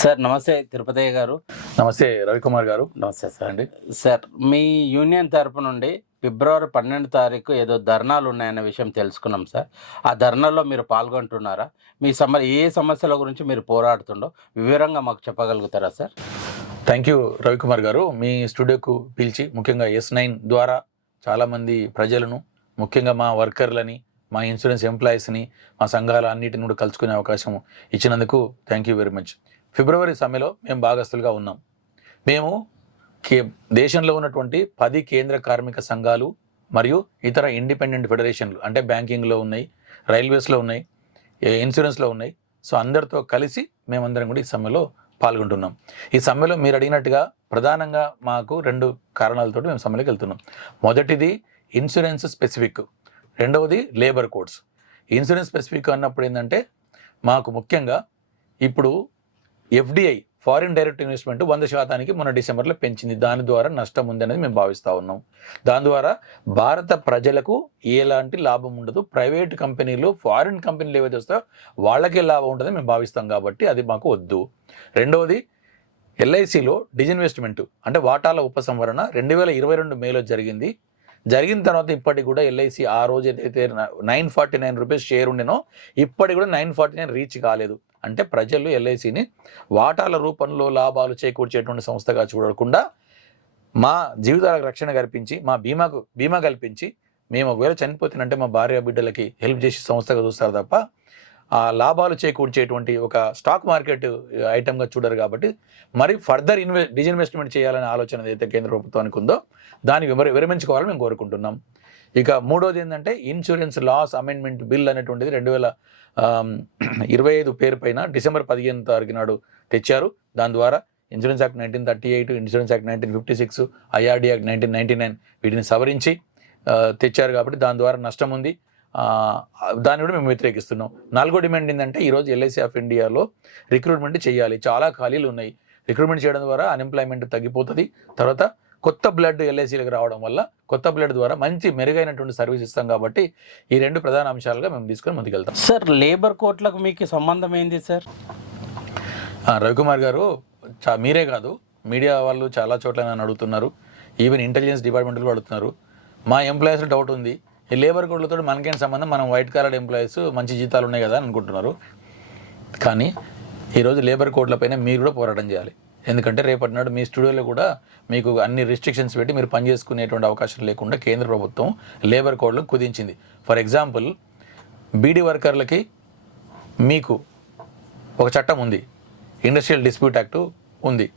Sir నమస్తే తిరుపతయ్య గారు. నమస్తే రవికుమార్ గారు. నమస్తే సార్. అండి. సార్ మీ యూనియన్ తరపు నుండి ఫిబ్రవరి 12 తారీఖు ఏదో ధర్నాలు ఉన్నాయన్న విషయం తెలుసుకున్నాం సార్. ఆ ధర్నాలో మీరు పాల్గొంటున్నారా? మీ ఏ సమస్యల గురించి మీరు పోరాడుతుండో వివరంగా మాకు చెప్పగలుగుతారా సార్? థ్యాంక్ యూ రవికుమార్ గారు. మీ స్టూడియోకు పిలిచి ముఖ్యంగా S9 ద్వారా చాలామంది ప్రజలను, ముఖ్యంగా మా వర్కర్లని, మా ఇన్సూరెన్స్ ఎంప్లాయీస్ని, మా సంఘాల అన్నిటిని కూడా కలుసుకునే అవకాశం ఇచ్చినందుకు థ్యాంక్ యూ వెరీ మచ్. ఫిబ్రవరి సమ్మెలో మేము భాగస్తులుగా ఉన్నాం. మేము దేశంలో ఉన్నటువంటి 10 కేంద్ర కార్మిక సంఘాలు మరియు ఇతర ఇండిపెండెంట్ ఫెడరేషన్లు, అంటే బ్యాంకింగ్లో ఉన్నాయి, రైల్వేస్లో ఉన్నాయి, ఇన్సూరెన్స్లో ఉన్నాయి. సో అందరితో కలిసి మేమందరం కూడా ఈ సమ్మెలో పాల్గొంటున్నాం. ఈ సమ్మెలో మీరు అడిగినట్టుగా ప్రధానంగా మాకు 2 కారణాలతో మేము సమ్మెలోకి వెళ్తున్నాం. మొదటిది ఇన్సూరెన్స్ స్పెసిఫిక్, రెండవది లేబర్ కోడ్స్. ఇన్సూరెన్స్ స్పెసిఫిక్ అన్నప్పుడు ఏంటంటే మాకు ముఖ్యంగా ఇప్పుడు FDI ఫారిన్ డైరెక్ట్ ఇన్వెస్ట్మెంట్ 100% మొన్న డిసెంబర్లో పెంచింది. దాని ద్వారా నష్టం ఉంది అనేది మేము భావిస్తూ ఉన్నాం. దాని ద్వారా భారత ప్రజలకు ఎలాంటి లాభం ఉండదు. ప్రైవేట్ కంపెనీలు, ఫారిన్ కంపెనీలు ఏవైతే వస్తాయో వాళ్ళకే లాభం ఉంటుందని మేము భావిస్తాం కాబట్టి అది మాకు వద్దు. రెండవది LICలో డిజిన్వెస్ట్మెంట్ అంటే వాటాల ఉపసంహరణ 2022 మేలో జరిగింది. జరిగిన తర్వాత ఇప్పటికి కూడా LIC ఆ రోజు ఏదైతే 949 రూపీస్ షేర్ ఉండేనో ఇప్పటికి కూడా 949 రీచ్ కాలేదు. అంటే ప్రజలు LICని వాటాల రూపంలో లాభాలు చేకూర్చేటువంటి సంస్థగా చూడకుండా మా జీవితాలకు రక్షణ కల్పించి, మా బీమా కల్పించి, మేము ఒకవేళ చనిపోతున్నంటే మా భార్య బిడ్డలకి హెల్ప్ చేసే సంస్థగా చూస్తారు తప్ప ఆ లాభాలు చేకూర్చేటువంటి ఒక స్టాక్ మార్కెట్ ఐటమ్గా చూడరు. కాబట్టి మరి ఫర్దర్ డిజిన్వెస్ట్మెంట్ చేయాలనే ఆలోచన ఏదైతే కేంద్ర ప్రభుత్వానికి ఉందో దాన్ని విరమించుకోవాలని మేము కోరుకుంటున్నాం. ఇక మూడోది ఏంటంటే ఇన్సూరెన్స్ లాస్ అమెండ్మెంట్ బిల్ అనేటువంటిది 2025 పేరు పైన డిసెంబర్ 15 తారీఖు నాడు తెచ్చారు. దాని ద్వారా insurance act 1938, insurance act 1956, IRD act 1999 వీటిని సవరించి తెచ్చారు. కాబట్టి దాని ద్వారా నష్టం ఉంది. దాన్ని కూడా మేము వ్యతిరేకిస్తున్నాం. నాలుగో డిమాండ్ ఏంటంటే ఈరోజు LIC ఆఫ్ ఇండియాలో రిక్రూట్మెంట్ చేయాలి. చాలా ఖాళీలు ఉన్నాయి. రిక్రూట్మెంట్ చేయడం ద్వారా అన్ఎంప్లాయ్మెంట్ తగ్గిపోతుంది. తర్వాత కొత్త బ్లడ్ LICలకు రావడం వల్ల కొత్త బ్లడ్ ద్వారా మంచి మెరుగైనటువంటి సర్వీస్ ఇస్తాం. కాబట్టి ఈ 2 ప్రధాన అంశాలుగా మేము తీసుకొని ముందుకెళ్తాం. సార్ లేబర్ కోట్లకు మీకు సంబంధం ఏంది సార్? రవికుమార్ గారు, మీరే కాదు మీడియా వాళ్ళు చాలా చోట్ల నన్ను అడుగుతున్నారు. ఈవెన్ ఇంటెలిజెన్స్ డిపార్ట్మెంట్లో అడుగుతున్నారు. మా ఎంప్లాయీస్ డౌట్ ఉంది, ఈ లేబర్ కోడ్లతో మనకేం సంబంధం, మనం వైట్ కాలర్ ఎంప్లాయీస్ మంచి జీతాలు ఉన్నాయి కదా అని అనుకుంటున్నారు. కానీ ఈరోజు లేబర్ కోడ్లపైన మీరు కూడా పోరాటం చేయాలి. ఎందుకంటే రేపటి నాడు మీ స్టూడియోలో కూడా మీకు అన్ని రిస్ట్రిక్షన్స్ పెట్టి మీరు పనిచేసుకునేటువంటి అవకాశం లేకుండా కేంద్ర ప్రభుత్వం లేబర్ కోడ్లను కుదించింది. ఫర్ ఎగ్జాంపుల్ బీడీ వర్కర్లకి మీకు ఒక చట్టం ఉంది, ఇండస్ట్రియల్ డిస్ప్యూట్ యాక్ట్ ఉంది.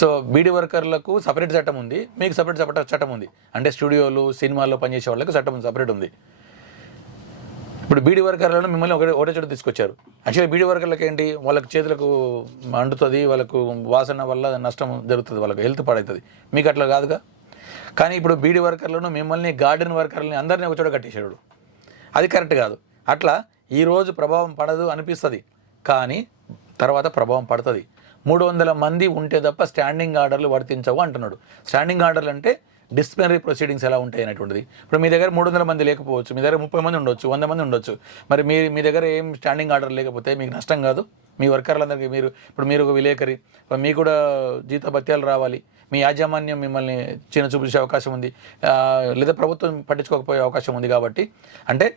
సో బీడీ వర్కర్లకు సపరేట్ చట్టం ఉంది, మీకు సపరేట్ చట్టం ఉంది. అంటే స్టూడియోలు, సినిమాల్లో పనిచేసే వాళ్ళకి చట్టం సపరేట్ ఉంది. ఇప్పుడు బీడీ వర్కర్లను మిమ్మల్ని ఒకటే చోట తీసుకొచ్చారు. యాక్చువల్లీ బీడీ వర్కర్లకు ఏంటి, వాళ్ళకి చేతులకు అంటుతుంది, వాళ్ళకు వాసన వల్ల నష్టం జరుగుతుంది, వాళ్ళకి హెల్త్ పాడవుతుంది. మీకు అట్లా కాదుగా. కానీ ఇప్పుడు బీడీ వర్కర్లను, మిమ్మల్ని, గార్డెన్ వర్కర్లని అందరినీ ఒక చోట కట్టేశాడు. అది కరెక్ట్ కాదు. అట్లా ఈరోజు ప్రభావం పడదు అనిపిస్తుంది, కానీ తర్వాత ప్రభావం పడుతుంది. 300 మంది ఉంటే తప్ప స్టాండింగ్ ఆర్డర్లు వర్తించవు అంటున్నాడు. స్టాండింగ్ ఆర్డర్లు అంటే డిసిప్లినరీ ప్రొసీడింగ్స్ ఎలా ఉంటాయి అనేటువంటిది. ఇప్పుడు మీ దగ్గర 300 మంది లేకపోవచ్చు, మీ దగ్గర 30 మంది ఉండొచ్చు, 100 మంది ఉండొచ్చు. మరి మీ దగ్గర ఏం స్టాండింగ్ ఆర్డర్ లేకపోతే మీకు నష్టం కాదు. మీ వర్కర్లందరికీ మీరు ఒక విలేకరి, మీకు కూడా జీతభత్యాలు రావాలి. మీ యాజమాన్యం మిమ్మల్ని చిన్న చూపించే అవకాశం ఉంది, లేదా ప్రభుత్వం పట్టించుకోకపోయే అవకాశం ఉంది. కాబట్టి అంటే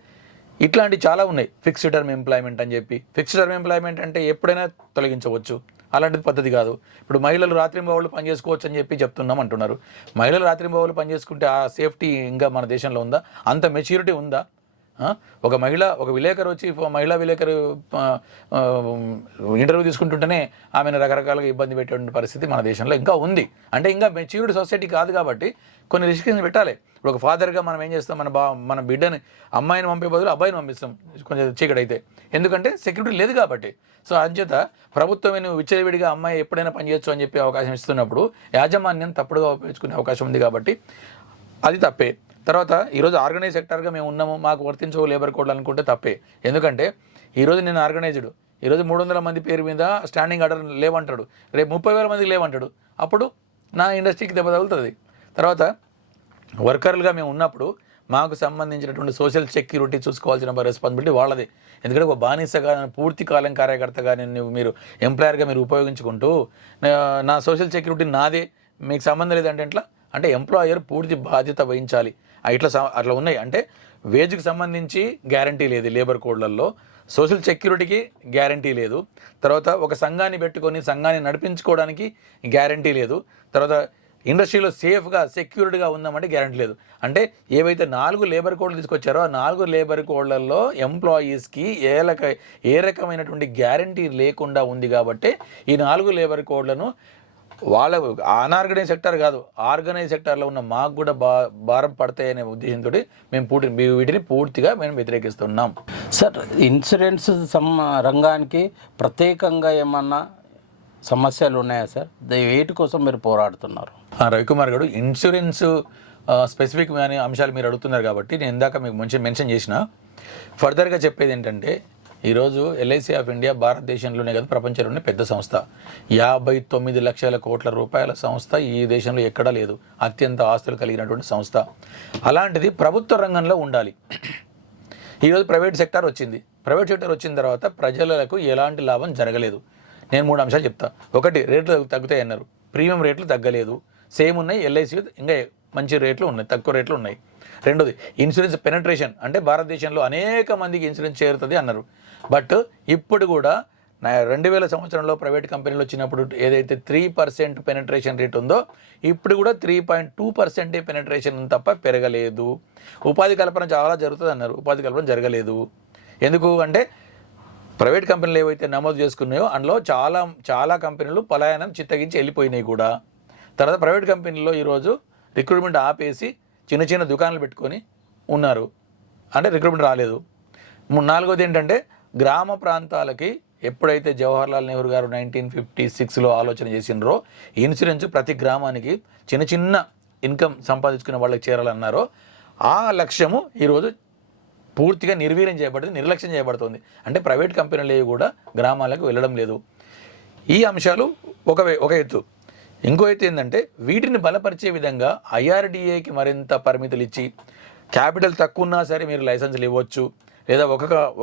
ఇట్లాంటి చాలా ఉన్నాయి. ఫిక్స్డ్ టర్మ్ ఎంప్లాయ్మెంట్ అని చెప్పి, ఫిక్స్డ్ టర్మ్ ఎంప్లాయ్మెంట్ అంటే ఎప్పుడైనా తొలగించవచ్చు, అలాంటిది పద్ధతి కాదు. ఇప్పుడు మహిళలు రాత్రింబవళ్ళు పనిచేసుకోవచ్చు అని చెప్పి చెప్తున్నాం అంటున్నారు. మహిళలు రాత్రింబవళ్ళు పనిచేసుకుంటే ఆ సేఫ్టీ ఇంకా మన దేశంలో ఉందా? అంత మెచ్యూరిటీ ఉందా? ఒక విలేకరు వచ్చి, మహిళా విలేకరు ఇంటర్వ్యూ తీసుకుంటుంటేనే ఆమెను రకరకాలుగా ఇబ్బంది పెట్టే పరిస్థితి మన దేశంలో ఇంకా ఉంది. అంటే ఇంకా మెచ్యూర్డ్ సొసైటీ కాదు కాబట్టి కొన్ని రిస్ట్రిక్షన్స్ పెట్టాలి. ఇప్పుడు ఒక ఫాదర్గా మనం ఏం చేస్తాం, మన బిడ్డని, అమ్మాయిని పంపే బదులు అబ్బాయిని పంపిస్తాం కొంచెం చీకటి అయితే, ఎందుకంటే సెక్యూరిటీ లేదు కాబట్టి. సో అంచేత ప్రభుత్వం విచ్చలవిడిగా అమ్మాయి ఎప్పుడైనా పనిచేయచ్చు అని చెప్పి అవకాశం ఇస్తున్నప్పుడు యాజమాన్యం తప్పుడుగా ఉపయోగించుకునే అవకాశం ఉంది. కాబట్టి అది తప్పే. తర్వాత ఈరోజు ఆర్గనైజ్ సెక్టర్గా మేము ఉన్నాము, మాకు వర్తించవు లేబర్ కోడ్లు అనుకుంటే తప్పే. ఎందుకంటే ఈరోజు నేను ఆర్గనైజ్డ్, ఈరోజు 300 మంది పేరు మీద స్టాండింగ్ ఆర్డర్ లేవంటాడు, రేపు 30,000 మందికి లేవంటాడు, అప్పుడు నా ఇండస్ట్రీకి దెబ్బ తగులుతుంది. తర్వాత వర్కర్లుగా మేము ఉన్నప్పుడు మాకు సంబంధించినటువంటి సోషల్ సెక్యూరిటీ చూసుకోవాల్సిన రెస్పాన్సిబిలిటీ వాళ్ళది. ఎందుకంటే ఒక బానిసగా పూర్తి కాలం కార్యకర్తగా మీరు ఎంప్లాయర్గా మీరు ఉపయోగించుకుంటూ నా సోషల్ సెక్యూరిటీ నాదే, మీకు సంబంధం లేదంటే ఎట్లా? అంటే ఎంప్లాయర్ పూర్తి బాధ్యత వహించాలి. అట్లా ఉన్నాయి. అంటే వేజ్కి సంబంధించి గ్యారంటీ లేదు లేబర్ కోడ్లలో, సోషల్ సెక్యూరిటీకి గ్యారంటీ లేదు, తర్వాత ఒక సంఘాన్ని పెట్టుకొని సంఘాన్ని నడిపించుకోవడానికి గ్యారంటీ లేదు, తర్వాత ఇండస్ట్రీలో సేఫ్గా సెక్యూరిటీగా ఉందామంటే గ్యారంటీ లేదు. అంటే ఏవైతే 4 లేబర్ కోడ్లు తీసుకొచ్చారో ఆ 4 లేబర్ కోడ్లలో ఎంప్లాయీస్కి ఏ రకమైనటువంటి గ్యారంటీ లేకుండా ఉంది. కాబట్టి ఈ 4 లేబర్ కోడ్లను వాళ్ళ అనార్గనైజ్ సెక్టర్ కాదు, ఆర్గనైజ్ సెక్టార్లో ఉన్న మాకు కూడా భారం పడతాయనే ఉద్దేశంతో వీటిని పూర్తిగా మేము వ్యతిరేకిస్తున్నాం. సార్, ఇన్సూరెన్స్ రంగానికి ప్రత్యేకంగా ఏమన్నా సమస్యలు ఉన్నాయా సార్? వీటి కోసం మీరు పోరాడుతున్నారు? రవికుమార్ గారు, ఇన్సూరెన్స్ స్పెసిఫిక్ అనే అంశాలు మీరు అడుగుతున్నారు కాబట్టి నేను ఇందాక మీకు మెన్షన్ చేసిన ఫర్దర్గా చెప్పేది ఏంటంటే, ఈరోజు ఎల్ఐసి ఆఫ్ ఇండియా భారతదేశంలోనే కాదు ప్రపంచంలోనే పెద్ద సంస్థ. 59 లక్షల కోట్ల రూపాయల సంస్థ ఈ దేశంలో ఎక్కడా లేదు. అత్యంత ఆస్తులు కలిగినటువంటి సంస్థ. అలాంటిది ప్రభుత్వ రంగంలో ఉండాలి. ఈరోజు ప్రైవేట్ సెక్టార్ వచ్చింది. ప్రైవేట్ సెక్టార్ వచ్చిన తర్వాత ప్రజలకు ఎలాంటి లాభం జరగలేదు. నేను 3 అంశాలు చెప్తా. ఒకటి, రేట్లు తగ్గుతాయి అన్నారు. ప్రీమియం రేట్లు తగ్గలేదు, సేమ్ ఉన్నాయి. ఎల్ఐసి ఇంకా మంచి రేట్లు ఉన్నాయి, తక్కువ రేట్లు ఉన్నాయి. రెండోది, ఇన్సూరెన్స్ పెనట్రేషన్, అంటే భారతదేశంలో అనేక మందికి ఇన్సూరెన్స్ చేరుతుంది అన్నారు. బట్ ఇప్పుడు కూడా 2000 సంవత్సరంలో ప్రైవేట్ కంపెనీలు వచ్చినప్పుడు ఏదైతే 3% పెనట్రేషన్ రేట్ ఉందో ఇప్పుడు కూడా 3.2% పెనట్రేషన్ తప్ప పెరగలేదు. ఉపాధి కల్పన చాలా జరుగుతుంది అన్నారు, ఉపాధి కల్పన జరగలేదు. ఎందుకు అంటే ప్రైవేట్ కంపెనీలు ఏవైతే నమోదు చేసుకున్నాయో అందులో చాలా కంపెనీలు పలాయనం చిత్తగించి వెళ్ళిపోయినాయి కూడా. తర్వాత ప్రైవేట్ కంపెనీల్లో ఈరోజు రిక్రూట్మెంట్ ఆపేసి చిన్న దుకాణాలు పెట్టుకొని ఉన్నారు, అంటే రిక్రూట్మెంట్ రాలేదు. నాలుగోది ఏంటంటే, గ్రామ ప్రాంతాలకి ఎప్పుడైతే జవహర్లాల్ నెహ్రూ గారు 1956లో ఆలోచన చేసినారో ఇన్సూరెన్స్ ప్రతి గ్రామానికి చిన్న ఇన్కమ్ సంపాదించుకునే వాళ్ళకి చేరాలన్నారో ఆ లక్ష్యము ఈరోజు పూర్తిగా నిర్లక్ష్యం చేయబడుతుంది. అంటే ప్రైవేట్ కంపెనీలు కూడా గ్రామాలకు వెళ్ళడం లేదు. ఈ అంశాలు ఒక ఎత్తు. ఇంకో ఎత్తు ఏంటంటే, వీటిని బలపరిచే విధంగా ఐఆర్డీఏకి మరింత పరిమితులు ఇచ్చి, క్యాపిటల్ తక్కువ ఉన్నా సరే మీరు లైసెన్సులు ఇవ్వచ్చు, లేదా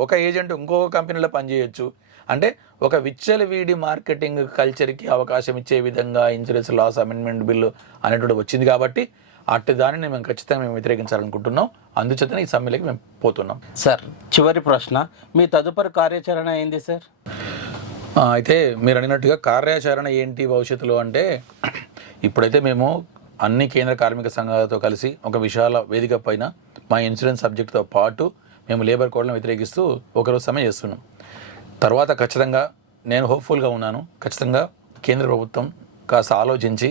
ఒక ఏజెంట్ ఇంకొక కంపెనీలో పనిచేయచ్చు. అంటే ఒక విచ్చలవిడి మార్కెటింగ్ కల్చర్కి అవకాశం ఇచ్చే విధంగా ఇన్సూరెన్స్ లాస్ అమెండ్మెంట్ బిల్లు అనేటువంటి వచ్చింది. కాబట్టి అట్టి దానిని మేము ఖచ్చితంగా వ్యతిరేకించాలనుకుంటున్నాం. అందుచేత ఈ సమ్మెలోకి మేము పోతున్నాం. సార్, చివరి ప్రశ్న, మీ తదుపరి కార్యాచరణ ఏంది సార్? అయితే మీరు అడిగినట్టుగా కార్యాచరణ ఏంటి భవిష్యత్తులో అంటే, ఇప్పుడైతే మేము అన్ని కేంద్ర కార్మిక సంఘాలతో కలిసి ఒక విశాల వేదిక పైన మా ఇన్సూరెన్స్ సబ్జెక్టుతో పాటు మేము లేబర్ కోడ్లను వ్యతిరేకిస్తూ ఒకరోజు సమ్మె చేస్తున్నాం. తర్వాత ఖచ్చితంగా నేను హోప్ఫుల్గా ఉన్నాను, ఖచ్చితంగా కేంద్ర ప్రభుత్వం కాస్త ఆలోచించి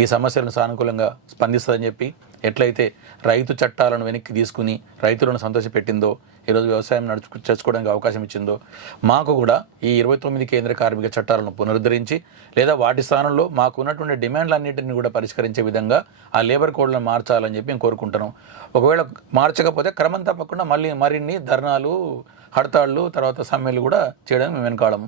ఈ సమస్యలను సానుకూలంగా స్పందిస్తుందని చెప్పి, ఎట్లయితే రైతు చట్టాలను వెనక్కి తీసుకుని రైతులను సంతోషపెట్టిందో, ఈరోజు వ్యవసాయం చేసుకోవడానికి అవకాశం ఇచ్చిందో, మాకు కూడా ఈ 29 కేంద్ర కార్మిక చట్టాలను పునరుద్ధరించి లేదా వాటి స్థానంలో మాకు ఉన్నటువంటి డిమాండ్లన్నింటినీ కూడా పరిష్కరించే విధంగా ఆ లేబర్ కోడ్లను మార్చాలని చెప్పి మేము కోరుకుంటున్నాం. ఒకవేళ మార్చకపోతే క్రమం తప్పకుండా మరిన్ని ధర్నాలు, హడతాళ్ళు, తర్వాత సమ్మెలు కూడా చేయడానికి మేము వెనకాడము.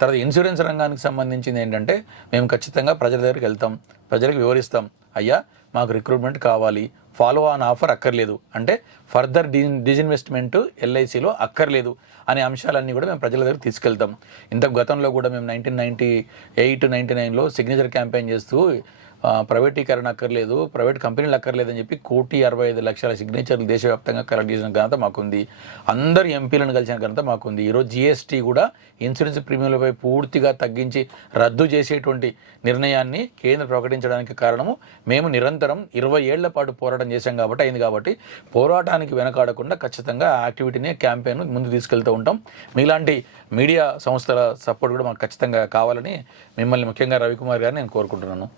తర్వాత ఇన్సూరెన్స్ రంగానికి సంబంధించింది ఏంటంటే, మేము ఖచ్చితంగా ప్రజల దగ్గరికి వెళ్తాం, ప్రజలకు వివరిస్తాం, అయ్యా మాకు రిక్రూట్మెంట్ కావాలి, ఫాలో ఆన్ ఆఫర్ అక్కర్లేదు, అంటే ఫర్దర్ డిజిన్వెస్ట్మెంట్ ఎల్ఐసిలో అక్కర్లేదు అనే అంశాలన్నీ కూడా మేము ప్రజల దగ్గర తీసుకెళ్తాం. గతంలో కూడా మేము 1998-99లో సిగ్నేచర్ క్యాంపెయిన్ చేస్తూ ప్రైవేటీకరణ అక్కర్లేదు, ప్రైవేట్ కంపెనీలు అక్కర్లేదు అని చెప్పి 1,65,00,000 సిగ్నేచర్లు దేశవ్యాప్తంగా కలెక్ట్ చేసిన ఘనత మాకుంది. అందరు ఎంపీలను కలిసిన ఘనత మాకుంది. ఈరోజు జిఎస్టీ కూడా ఇన్సూరెన్స్ ప్రీమియంలపై పూర్తిగా తగ్గించి రద్దు చేసేటువంటి నిర్ణయాన్ని కేంద్రం ప్రకటించడానికి కారణము మేము నిరంతరం 20 ఏళ్ల పాటు పోరాటం చేశాం కాబట్టి అయింది. కాబట్టి పోరాటానికి వెనకాడకుండా ఖచ్చితంగా ఆ యాక్టివిటీని, క్యాంపెయిన్ ముందు తీసుకెళ్తూ ఉంటాం. మీలాంటి మీడియా సంస్థల సపోర్ట్ కూడా మాకు ఖచ్చితంగా కావాలని మిమ్మల్ని, ముఖ్యంగా రవికుమార్ గారిని నేను కోరుకుంటున్నాను.